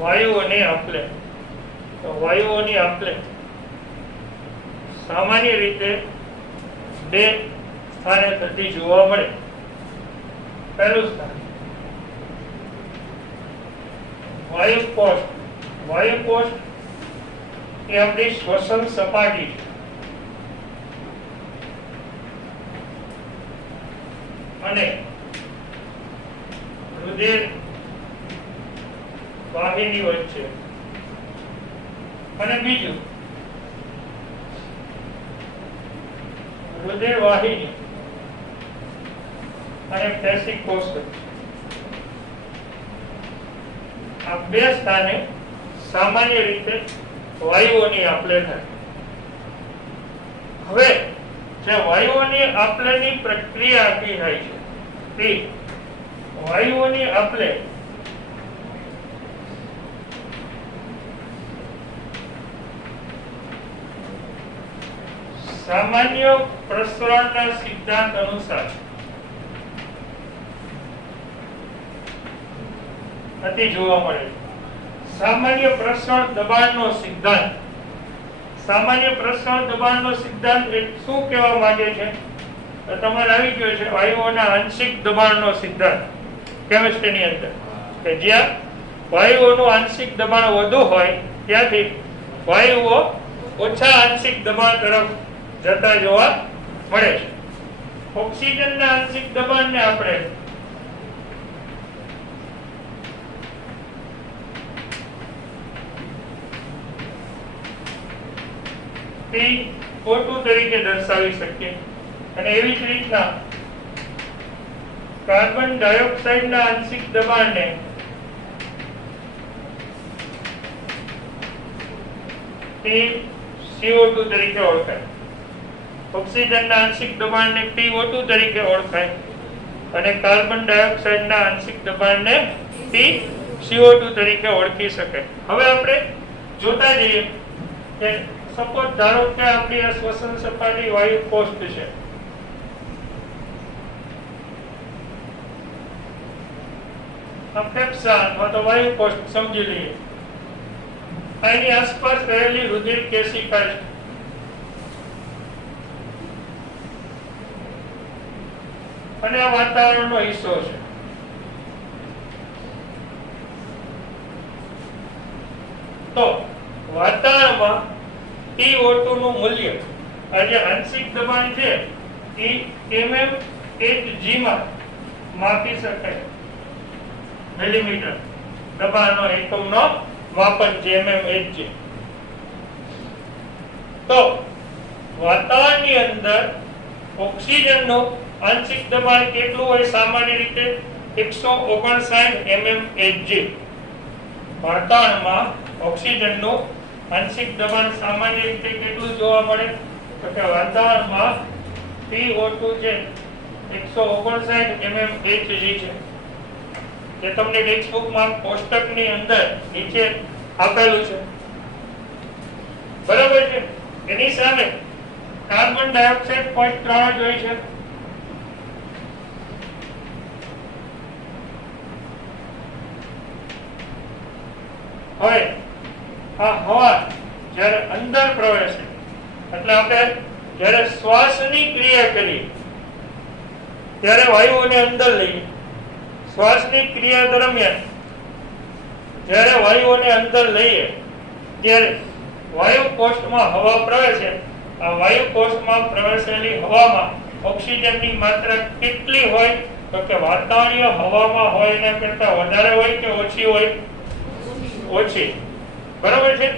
વાયુઓની આપલે. તો વાયુઓની આપલે સામાન્ય રીતે બે સ્થાને થતી જોવા મળે. પહેલું સ્થાન વાયુકોષ. વાયુકોષ એ આપણી શ્વસન સપાટી છે અને રુધિર વાહિની વચ્ચે. અને બીજું રુધિર વાહિની અને પેશી કોષ. આ બે સ્થાને સામાન્ય રીતે વાયુઓની આપલે થાય. હવે જે વાયુઓની આપલેની પ્રક્રિયા આખી થાય છે તે વાયુઓની આપલે સામાન્ય પ્રસરણના સિદ્ધાંત અનુસાર નથી જોવા મળે. સામાન્ય પ્રસરણ દબાણનો સિદ્ધાંત. સામાન્ય પ્રસરણ દબાણનો સિદ્ધાંત શું કહેવા માંગે છે? તો તમારે આવી ગયો છે વાયુઓના આંશિક દબાણનો સિદ્ધાંત કેમિસ્ટ્રીની અંદર, કે જ્યાં વાયુઓનું આંશિક દબાણ વધુ હોય ત્યાંથી વાયુઓ ઓછા આંશિક દબાણ તરફ જતા જોવા મળે છે. ઓક્સિજનના આંશિક દબાણને આપણે PO2 તરીકે દર્શાવી શકીએ અને એવી જ રીતના કાર્બન ડાયોક્સાઇડના આંશિક દબાણને CO2 તરીકે ઓળખાય. ઓક્સિજનના આંશિક દબાણને PO2 તરીકે ઓળખાય અને કાર્બન ડાયોક્સાઇડના આંશિક દબાણને PCO2 તરીકે ઓળખી શકે. હવે આપણે જોતા જઈએ કે સપોઝ ધારો કે આપણી આ શ્વસન સપાટી વાયુ કોષ્ઠ છે. ફેફસા અથવા તો વાયુ કોષ્ઠ સમજી લઈએ. એની આસપાસ રહેલી રુધિર કેશિકા છે. અને આ વાતાવરણનો હિસ્સો છે. તો વાતાવરણમાં PO2 નું મૂલ્ય આ જે આંશિક દબાણ છે એ mmHg માં માપી શકાય. મિલીમીટર દબાણનો એકમનો માપન છે mmHg. તો વાતાવરણની અંદર ઓક્સિજનનું આંશિક દબાણ કેટલું હોય? સામાન્ય રીતે 159 mmHg. વાતાવરણમાં ઓક્સિજનનું આંશિક દબાણ સામાન્ય રીતે કેટલું જોવા મળે? તો કે વાતાવરણમાં PO2 છે 159 mmHg છે. જે તમને ટેક્સ્ટબુકમાં કોષ્ટકની અંદર નીચે આપેલું છે, બરાબર છે. એની સામે કાર્બન ડાયોક્સાઇડ 0.3 હોય છે. હવે આ હવા જ્યારે અંદર પ્રવેશે એટલે આપણે જ્યારે શ્વાસની ક્રિયા કરીએ ત્યારે વાયુઓને અંદર લઈએ. શ્વાસની ક્રિયા દરમિયાન જ્યારે વાયુઓને અંદર લઈએ ત્યારે વાયુ કોષ્ઠમાં હવા પ્રવેશે. આ વાયુ કોષ્ઠમાં પ્રવેશેલી હવામાં ઓક્સિજનની માત્રા કેટલી હોય? તો કે વાતાવરણીય હવામાં હોય એના કરતા વધારે હોય કે ઓછી હોય? ઓછી. બરાબર છે.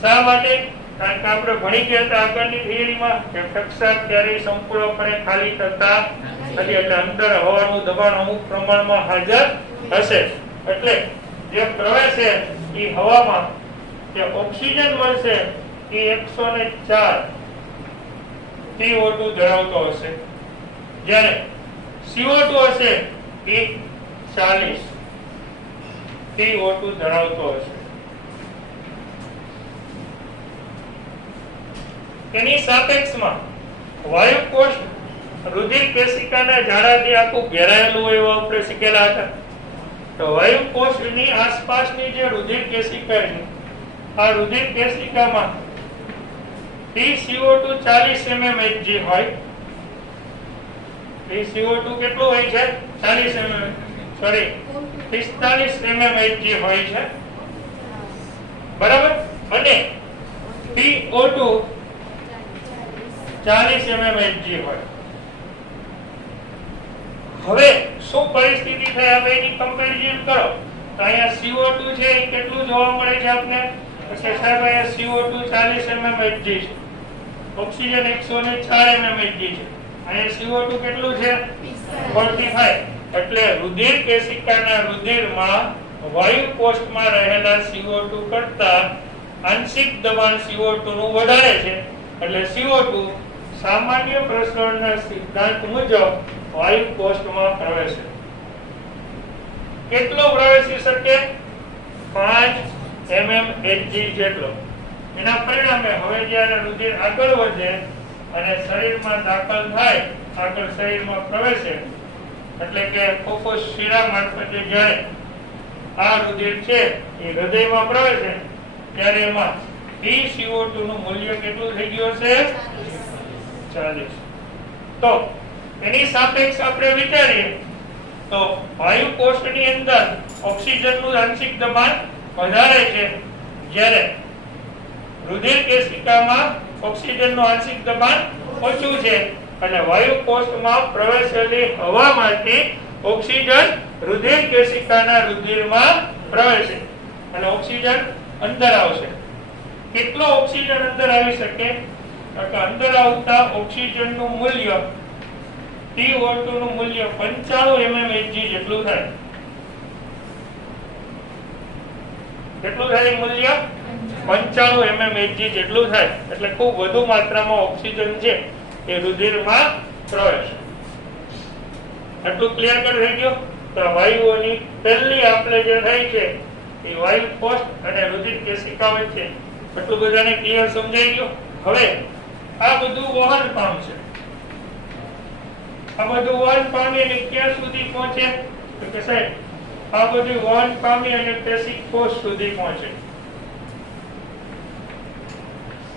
શા માટે? કારણ કે આપણે ભણી ગયા હતા આગળની થિયરીમાં કે ફેફસા ક્યારેય સંપૂર્ણપણે ખાલી થતા નથી, એટલે અંદર હવાનું દબાણ અમુક પ્રમાણમાં હાજર હશે. એટલે જે પ્રવેશે એ હવામાં જે ઓક્સિજન મળશે એ 104 CO2 ધરાવતો હશે, જ્યારે CO2 હશે એ 40 CO2 ધરાવતો હશે. એની સાપેક્ષમાં વાયુ કોષ્ઠ રુધિર કેશિકાના જાળાથી આખું ઘેરાયેલું હોય એવું આપણે શીખેલા હતા. તો વાયુ કોષની આસપાસની જે રુધિર કેશિકા છે, આ રુધિર કેશિકામાં PCO2 40 mmHg હોય. PCO2 કેટલું હોય છે? 40 mm, સોરી 45 mmHg હોય છે, બરાબર. અને PO2 40 mmHg હોય. હવે શું પરિસ્થિતિ થાય? હવે એની કમ્પેરિઝન કરો તો અહીંયા CO2 છે એ કેટલું જોવા મળે છે આપને? પછી સાહેબ અહીંયા CO2 40 mmHg છે, ઓક્સિજન 104 mmHg છે, અહીંયા CO2 કેટલું છે? 45. એટલે રુધિર કેશિકાના રુધિરમાં વાયુ કોષમાં રહેલા CO2 કરતા આંશિક દબાણ CO2 નું વધારે છે. એટલે CO2 સામાન્ય પ્રસરણના સિદ્ધાંત મુજબ વાયુ કોષમાં પ્રવેશે. કેટલો પ્રવેશી શકે? 5 mmHg જેટલો. એના પરિણામે હવે જ્યારે રુધિર આગળ વધે અને શરીરમાં દાખલ થાય, આગળ શરીરમાં પ્રવેશે, એટલે કે ફુફુસ શિરા મારફતે જ્યારે આ રુધિર છે એ હૃદયમાં પ્રવેશે ત્યારે એમાં PCO2 નું મૂલ્ય કેટલું થઈ ગયું છે? 40. તો એની સાપેક્ષ આપણે વિચારીએ તો વાયુ કોષની અંદર ઓક્સિજનનું આંશિક દબાણ વધારે છે, જ્યારે રુધિર કેશિકામાં ઓક્સિજનનું આંશિક દબાણ ઓછું છે. અને વાયુ કોષમાં પ્રવેશેલી હવામાંથી ઓક્સિજન રુધિર કેશિકાના રુધિરમાં પ્રવેશે અને ઓક્સિજન અંદર આવશે. કેટલો ઓક્સિજન અંદર આવી શકે? તો અંદર આવતા ઓક્સિજનનું મૂલ્ય PO2 નું મૂલ્ય 95 mmHg જેટલું થાય. કેટલું થાય મૂલ્ય? 95 mmHg જેટલું થાય. એટલે ખૂબ વધુ માત્રામાં ઓક્સિજન છે એ રુધિરમાં પ્રવેશ. આટલું ક્લિયર કર થઈ ગયો? તો વાયુઓની પહેલી આપણે જે થઈ છે એ વાયુ કોષ અને રુધિર કેશિકા વચ્ચે એટલું બધાને ક્લિયર સમજાઈ ગયું. હવે આ બધું વહન પામશે. આ બધું વહન પામી અને ક્યાં સુધી પહોંચે? તો કે સાહેબ આ બધું વહન પામી અને પેશી કોષ સુધી પહોંચે.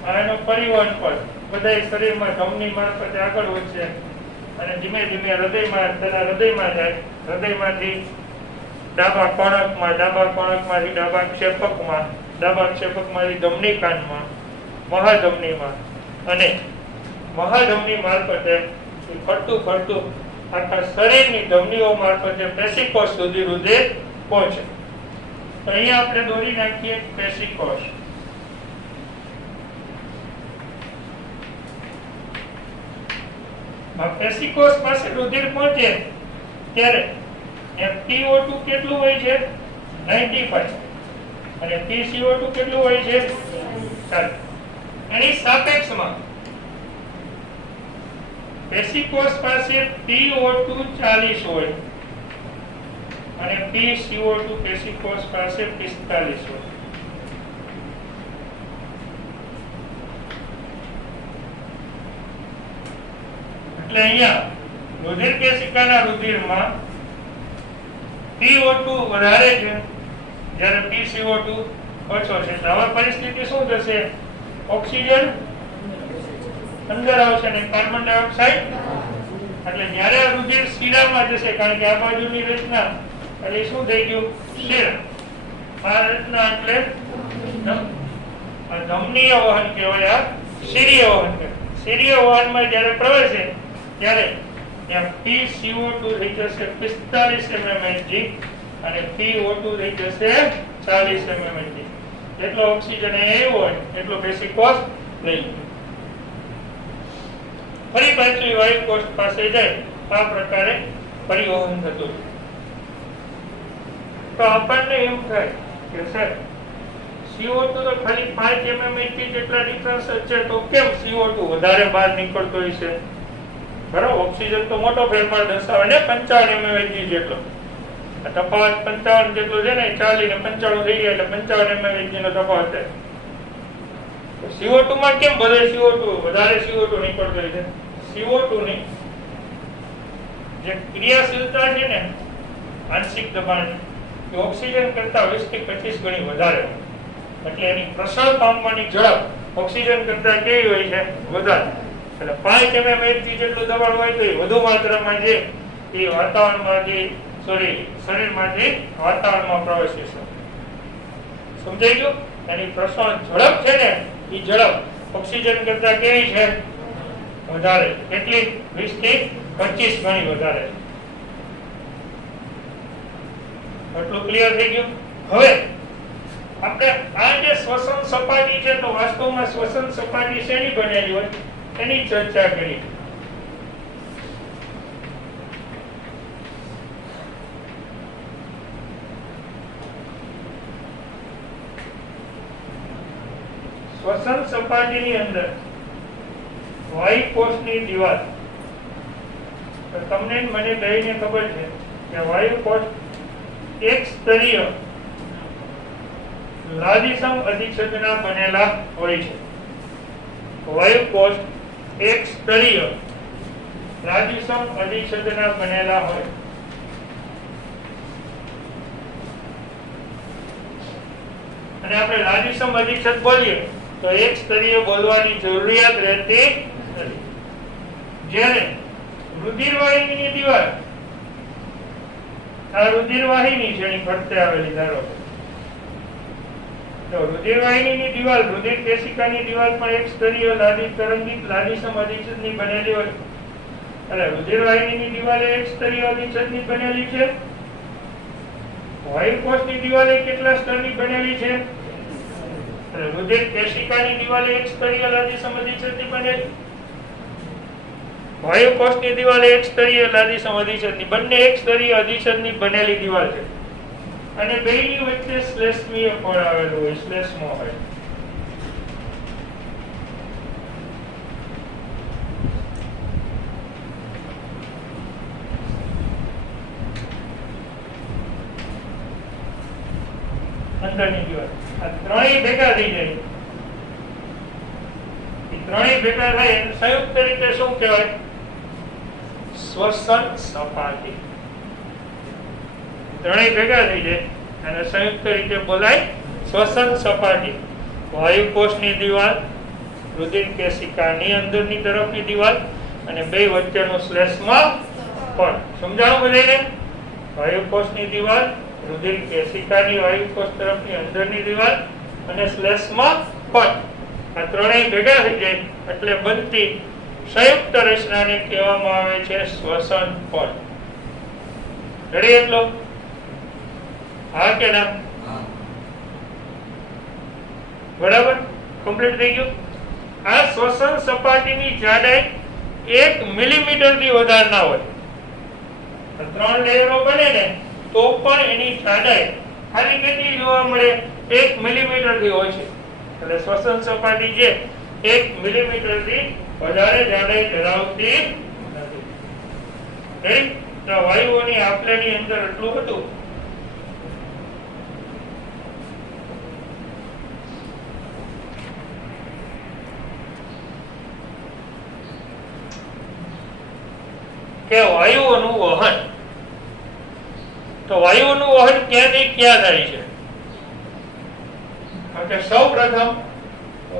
આનો પરિવહન પર બધા શરીરમાં ધમની મારફતે આગળ વધશે અને ધીમે ધીમે હૃદયમાં જાય. હૃદયમાંથી ડાબા કોણકમાંથી ડાબા ક્ષેપકમાંથી ધમનીકાંડમાં, મહાધમનીમાં અને મહાધમની મારફતે ફરતું આખા શરીરની ધમનીઓ મારફતે પેશીકોષ સુધી રુધિર પહોંચે. તો અહીંયા આપણે દોરી નાખીએ પેશીકોષ. પેશીકોષ પાસે રુધિર પહોંચે ત્યારે PO2 કેટલું હોય છે? 95. અને PCO2 કેટલું હોય છે? 40. એની સાપેક્ષમાં પેશીકોષ પાસે PO2 40 હોય અને PCO2 પેશીકોષ પાસે 45 હોય. એટલે અહીંયા રુધિર કેશિકાના રુધિરમાં PO2 વધારે છે જ્યારે PCO2 ઓછો છે. હવે પરિસ્થિતિ શું થશે? ઓક્સિજન અંદર આવશે અને કાર્બન ડાયોક્સાઇડ. એટલે જ્યારે રુધિર શિરામાં જશે, કારણ કે આ બાજુની રચના એટલે શું થઈ ગયું? શિરા. આ રચના એટલે ધમનીય વહન કહેવાય, આ શિરીય વહન કહેવાય. શિરીય વહનમાં જ્યારે પ્રવેશે ત્યારે ત્યાં PCO2 થઈ જશે 45 mmHg અને PO2 થઈ જશે 40 mmHg. જેટલો ઓક્સિજન આવ્યો હોય એટલો પેશીકોષ લઈ ફરી પાછું વાયુ કોષ પાસે જાય. આ પ્રકારે પરિવહન થતું. તો આપણને એમ થાય કે સર CO2 તો ખાલી 5 mmHg જેટલા ડિફરન્સ છે, તો કેમ CO2 વધારે બહાર નીકળતો હશે? બરાબર, ઓક્સિજન તો મોટો ફેરફાર દર્શાવે ને 55 mmHg જેટલો. તફાવત 55 જેટલો છે ને, 40 ને 95 થઈ ગયા એટલે 55 mmHg નો તફાવત છે. CO2 માં કેમ વધારે CO2 નીકળતો છે? CO2 ની જે ક્રિયાશીલતા છે ને, આંશિક દબાણ એ ઓક્સિજન કરતા 20 થી 25 ગણી વધારે હોય. એટલે એની પ્રસરણ પામવાની ઝડપ ઓક્સિજન કરતા કેવી હોય છે? વધારે. એટલે 5 mmHg જેટલું દબાણ હોય તો એ વધુ માત્રામાં જે એ વાતાવરણમાંથી શરીરમાંથી વાતાવરણમાં પ્રવેશે છે. સમજાઈ ગયું? એની પ્રસરણ ઝડપ છે ને એ ઝડપ ઓક્સિજન કરતા કેવી છે? વધારે. કેટલી? 20 થી 25 ગણી વધારે. એટલું ક્લિયર થઈ ગયું? હવે આપણે આ જે શ્વસન સપાટી છે તો વાસ્તવમાં શ્વસન સપાટી શેની બનેલી હોય એની ચર્ચા કરી. શ્વસન સપાટીની અંદર વાયુકોષની દિવાલ, તો તમને મને બેયને ખબર છે કે વાયુકોષ એક સ્તરીય લાદીસમ અધિચ્છદના બનેલા હોય છે. વાયુકોષ એક સ્તરીય લાદીસમ અધિચ્છદના બનેલા હોય. અને આપણે લાદીસમ અધિચ્છદ બોલીએ તો એક સ્તરીય બોલવાની જરૂરિયાત રહેતી નથી. જ્યારે રુધિરવાહિનીની દિવાલ, આ રુધિરવાહિની છે એની ફરતે આવેલી, ધારો તો રુધિરવાહિનીની દિવાલ, રુધિર કેશિકાની દિવાલ પણ એક સ્તરીય તરંગિત લાદીસમ અધિચ્છદની બનેલી હોય. એટલે રુધિરવાહિનીની દિવાલ એક સ્તરીય અધિચ્છદની બનેલી છે. વાયુકોષની દિવાલ કેટલા સ્તરની બનેલી છે? રુધિર કેશિકાની દિવાલ એક સ્તરીય લાદીસમ અધિચ્છદની બનેલી. વાયુકોષની દિવાલ એક સ્તરીય લાદીસમ અધિચ્છદની, બંને એક સ્તરીય અધિચ્છદની બનેલી દિવાલ છે. અને બેયની વચ્ચે શ્લેષ્મીય પડ આવેલું હોય, શ્લેષ્મ હોય. અંદરની દિવાલ આ ત્રણેય ભેગા થઈ જાય. એ ત્રણેય ભેગા થાય એને સંયુક્ત રીતે શું કહેવાય? શ્વસન સપાટી. ત્રણેય ભેગા થઈ જાય અને સંયુક્ત રીતે બોલાય શ્વસન સપાટી. વાયુકોષની દિવાલ, રુધિર કેશિકાની અંદરની તરફની દિવાલ અને બે વચ્ચેનું શ્લેષ્મ પડ. સમજાણું બધાને? વાયુકોષની દિવાલ, રુધિર કેશિકાની વાયુકોષ તરફની અંદરની દિવાલ અને શ્લેષ્મ પડ. આ ત્રણેય ભેગા થઈ જાય એટલે બનતી સંયુક્ત રચનાને કહેવામાં આવે છે શ્વસન પડ. રેડી? એટલો હા કે ના? બરાબર, કમ્પ્લીટ થઈ ગયું. આ શ્વસન સપાટીની જાડાઈ 1 મિલીમીટર થી વધારે ના હોય. 3 લેયરો બને ને તો પણ એની જાડાઈ ખાલી કેટલી જોવા મળે? 1 મિલીમીટર થી હોય છે. એટલે શ્વસન સપાટી જે 1 મિલીમીટર થી વધારે જાડાઈ ધરાવતી નથી. રેડી? તો વાયુઓની આપલેની અંદર એટલું હતું. કે વાયુઓનું વહન, તો વાયુઓનું વહન ક્યાંથી ક્યાં થાય છે? કે સૌ પ્રથમ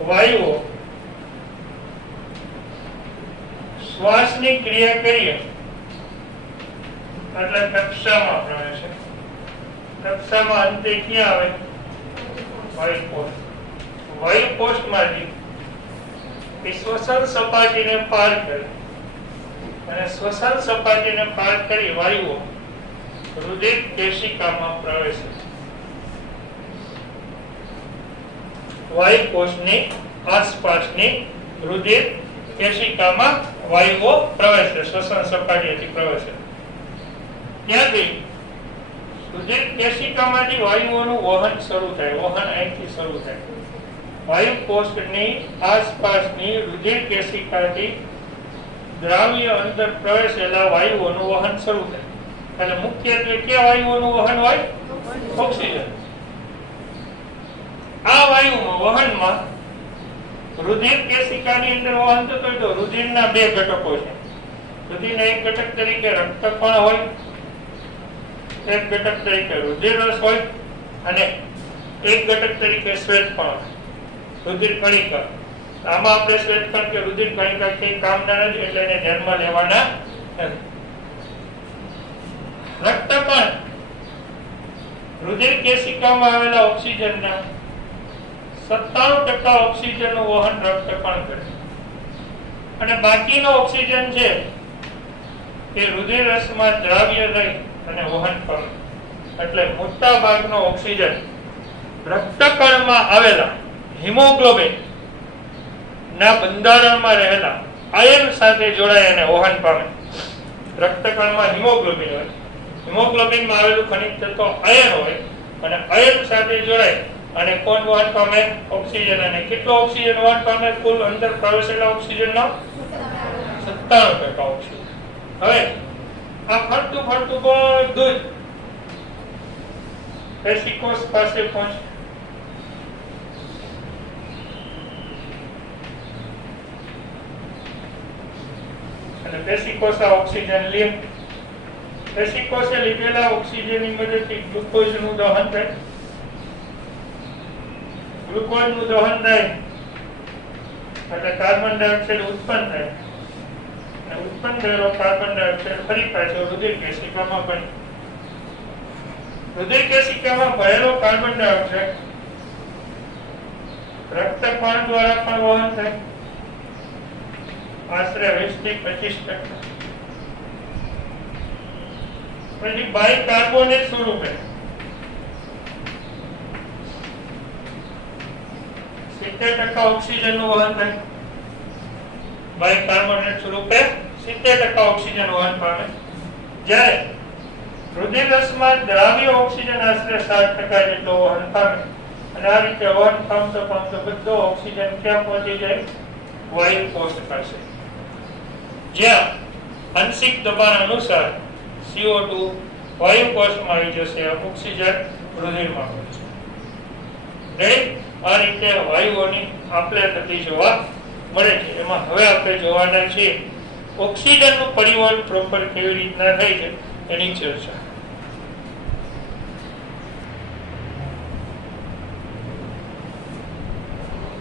વાયુઓ શ્વાસની ક્રિયા કરીએ એટલે કક્ષામાં પ્રવેશે. કક્ષામાં અંતે ક્યાં આવે? વાયુકોષ. વાયુકોષમાંથી શ્વસન સપાટીને પાર કરે અને શ્વસન સપાટીને પાર કરી વાયુઓ રુધિર કેશિકામાં પ્રવેશે. વાયુકોષની આસપાસની રુધિર કેશિકામાં વાયુઓ પ્રવેશે, શ્વસન સપાટીથી પ્રવેશે. ત્યાંથી રુધિર કેશિકામાંથી વાયુઓનું વહન શરૂ થાય. વહન અહીંથી શરૂ થાય. વાયુકોષની આસપાસની રુધિર કેશિકાથી દ્રાવ્ય અંદર પ્રવેશેલા વાયુઓનું વહન શરૂ થાય. એટલે મુખ્યત્વે કયા વાયુઓનું વહન હોય? ઓક્સિજન. આ વાયુમાં વહનમાં રુધિર કેશિકાની અંદર વહન થતું હોય તો રુધિરના 2 ઘટકો છે. રુધિરના એક ઘટક તરીકે રક્તકણ હોય, એક ઘટક તરીકે રુધિર રસ હોય અને એક ઘટક તરીકે શ્વેત પણ રુધિર કણિકા. આમાં આપણે શ્વેત કણ કે રુધિર કણિકા કે કામના નથી એટલે એને ધ્યાનમાં લેવાના નથી. રક્તકણ રુધિર કેશિકામાં આવેલા ઓક્સિજનના 97% ઓક્સિજનનું વહન રક્તકણ કરે અને બાકીનો ઓક્સિજન છે એ રુધિર રસમાં દ્રાવ્ય રહી અને વહન કરે. એટલે મોટા ભાગનો ઓક્સિજન રક્તકણમાં આવેલા હિમોગ્લોબિન ના બંધારણમાં રહેલા આયન સાથે જોડાય અને વહન પામે. રક્તકણમાં હિમોગ્લોબિન હોય, હિમોગ્લોબિનમાં આવેલું ખનિજ તત્વ આયન હોય અને આયન સાથે જોડાય અને કોણ વહન પામે? ઓક્સિજન. અને કેટલો ઓક્સિજન વહન પામે? કુલ અંદર પ્રવેશેલા ઓક્સિજનનો 97% ઓક્સિજન. હવે આ ફરતું ફરતું બધું પેશિકોષ પાસે પહોંચે. અને પેશિકોષ આ ઓક્સિજન લે. પેશિકોષે લીધેલા ઓક્સિજનની મદદથી ગ્લુકોઝનું દહન થાય. ગ્લુકોઝનું દહન થાય એટલે કાર્બન ડાયોક્સાઇડ ઉત્પન્ન થાય અને ઉત્પન્ન થયેલો કાર્બન ડાયોક્સાઇડ ફરી પાછો રુધિર કેશિકામાં ભળે. રુધિર કેશિકામાં ભરેલો કાર્બન ડાયોક્સાઇડ રક્તકણ દ્વારા પણ વહન થાય આશરે 20 થી 25%. પછી બાયકાર્બોનેટ સ્વરૂપે 70% ઓક્સિજનનું વહન થાય. બાયકાર્બોનેટ સ્વરૂપે 70% ઓક્સિજન વહન પામે. જ્યારે રુધિર રસમાં દ્રાવ્ય ઓક્સિજન આશરે 60% જેટલો વહન પામે. અને આ રીતે વહન પામતો પામતો બધો ઓક્સિજન ક્યાં પહોંચી જાય? વાયુ કોષ પાસે, જ્યાં આંશિક દબાણ અનુસાર CO2 વાયુ કોષમાં આવી જશે, ઓક્સિજન રુધિરમાં પડશે. આ રીતે વાયુઓની આપલે થતી જોવા મળે છે. એમાં હવે આપણે જોવાના છીએ ઓક્સિજનનું પરિવહન પ્રોપર કેવી રીતના થાય છે એની ચર્ચા.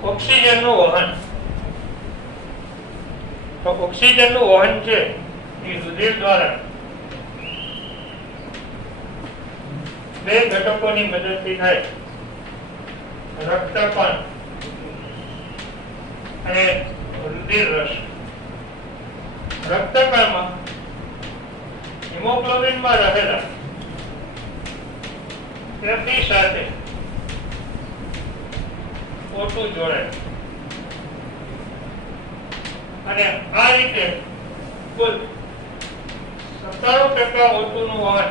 ઓક્સિજનનું વહન. તો ઓક્સિજનનું વહન છે એ રુધિર દ્વારા બે ઘટકોની મદદથી થાય. રક્તકણ અને રુધિર રસ. રક્તકણમાં હિમોગ્લોબિનમાં રહેલા Fe સાથે O2 જોડાય અને આ રીતે કુલ 97% O2 નું વહન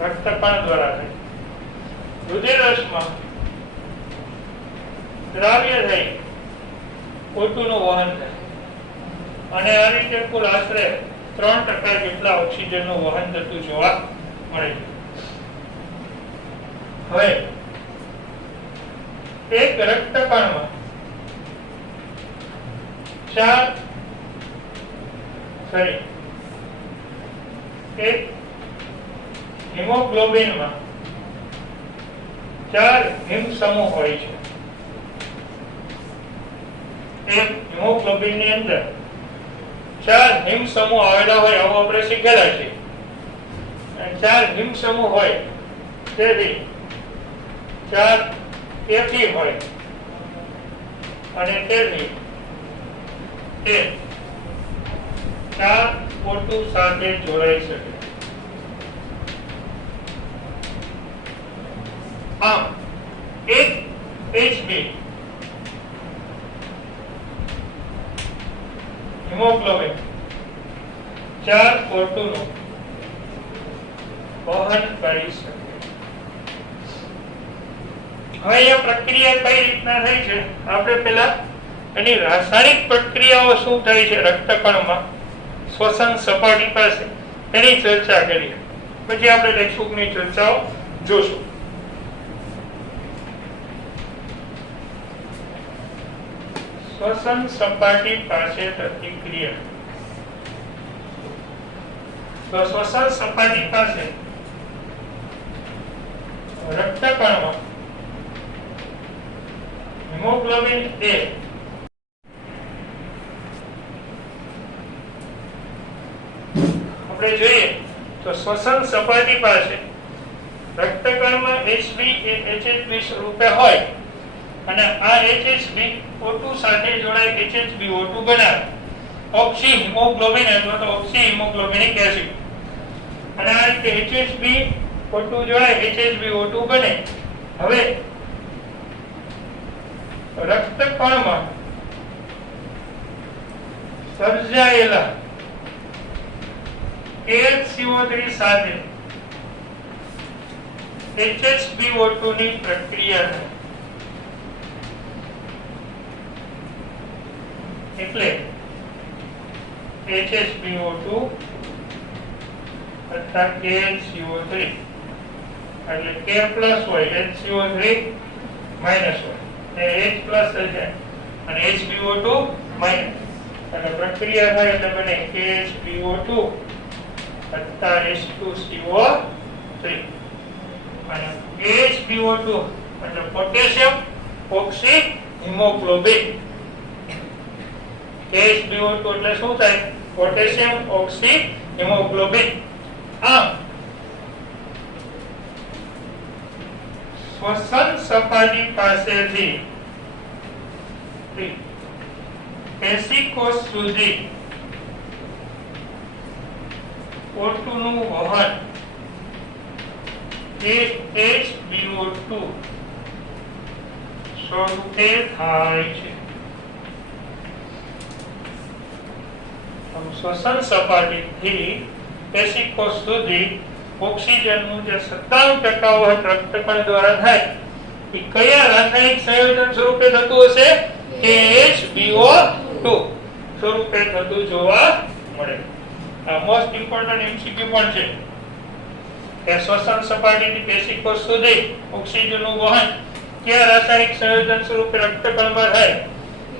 રક્તકણ દ્વારા થાય. રુધિર રસમાં દ્રાવ્ય થઈ O2 નું વહન થાય અને આ રીતે કુલ આશરે 3% જેટલા ઓક્સિજનનું વહન થતું જોવા મળે છે. હવે એક રક્તકણમાં એક હિમોગ્લોબિનમાં 4 હિમ સમૂહ હોય છે. એક હિમોગ્લોબિનની અંદર 4 હિમ સમૂહ આવેલા હોય આવું આપણે શીખેલા છે. 4 હિમ સમૂહ હોય તેથી 4 Fe હોય અને તેથી તે 4 O2 સાથે જોડાઈ શકે. આમ એક Hb હિમોગ્લોબિન 4 O2 નું વહન કરી શકે. હવે આ પ્રક્રિયા કઈ રીતના થઈ છે આપણે પહેલા એની રાસાયણિક પ્રક્રિયાઓ શું થાય છે રક્તકણમાં શ્વસન સપાટી પાસે એની ચર્ચા કરીએ. પછી આપણે લેખસુખની ચર્ચાઓ જોશું. શ્વસન સપાટી પાસે થતી ક્રિયા. તો શ્વસન સપાટી પાસે રક્તકણમાં હિમોગ્લોબિન A આપણે જોઈએ તો શ્વસન સપાટી પાસે રક્તકણમાં Hb એ HHB સ્વરૂપે હોય અને આ HHB O2 સાથે જોડાય HHbO2 બનાવે ઓક્સી હિમોગ્લોબિન અથવા તો ઓક્સી હિમોગ્લોબિનિક એસિડ અને આ રીતે HHbO2 જોડાય HHbO2 બને. હવે રક્તકણમાં સર્જાયેલા KHCO3 સાથે HHbO2 ની પ્રક્રિયા થાય એટલે HHbO2 અથવા KHCO3 એટલે K પ્લસ હોય HCO3 માઈનસ હોય H પ્લસ થઈ જાય અને HbO2 માઈનસ અને પ્રક્રિયા થાય એટલે બને KHbO2 અથવા H2CO3 અને HbO2 એટલે પોટેશિયમ ઓક્સી હિમોગ્લોબિન HbO2 એટલે શું થાય પોટેશિયમ ઓક્સી હિમોગ્લોબિન. આમ શ્વસન સપાટી પાસેથી પેશીકોષ સુધી O2 નું વહન એ HbO2 સ્વરૂપે થાય છે. શ્વસન સપાટીથી પેશીકોષ સુધી ઓક્સિજનનું જે 97% રક્તકણ દ્વારા થાય એ કયા રાસાયણિક સંયોજન સ્વરૂપે થતું હશે કે HbO2 સ્વરૂપે થતું જોવા મળે. આ મોસ્ટ ઇમ્પોર્ટન્ટ એમસીક્યુ પણ છે કે શ્વસન સપાટીથી પેશીકોષ સુધી ઓક્સિજનનું વહન કયા રાસાયણિક સંયોજન સ્વરૂપે રક્તકણમાં થાય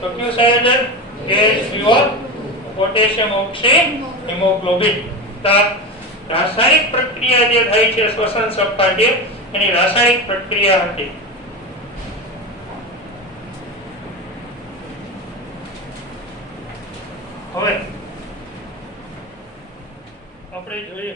તો કયું સંયોજન HbO પોટેશિયમ ઓક્સી હિમોગ્લોબિન. રાસાયણિક પ્રક્રિયા જે થાય છે શ્વસન સપાટીએ એની રાસાયણિક પ્રક્રિયા હતી. હવે આપણે જોઈએ